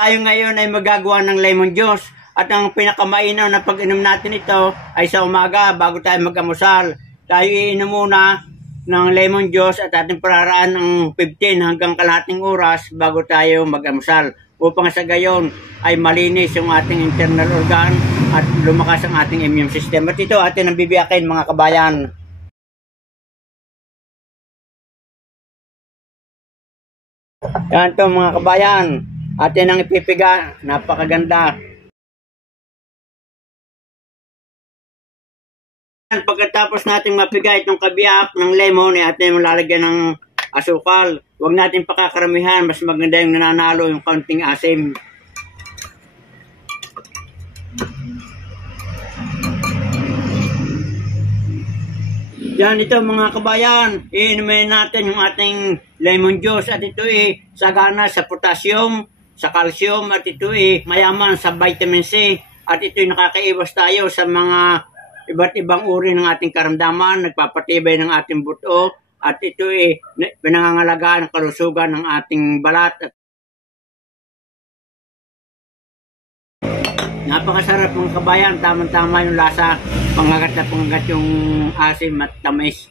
Tayo ngayon ay magagawa ng lemon juice at ang pinakamainaw na pag-inom natin ito ay sa umaga bago tayo mag-amusal. Tayo iinom muna ng lemon juice at ating pararaan ng 15 hanggang kalahating oras bago tayo mag-amusal upang sa gayon ay malinis yung ating internal organ at lumakas ang ating immune system. At ito atin ang bibiyakin mga kabayan. Yan to mga kabayan. Atin ang ipipiga, napakaganda. Pagkatapos natin mapiga itong kabiyak ng lemon, atin malalagyan ng asukal. Huwag natin pakakaramihan, mas maganda yung nananalo yung kaunting asim. Yan ito mga kabayan, iinumin natin yung ating lemon juice at ito ay sagana sa potassium, sa calcium at ito ay mayaman sa vitamin C at ito ay nakakaiwas tayo sa mga iba't ibang uri ng ating karamdaman, nagpapatibay ng ating buto at ito ay pinangangalagaan ng kalusugan ng ating balat. Napakasarap mga kabayan, tamang-tama yung lasa, pangagat na pangagat yung asim at tamis.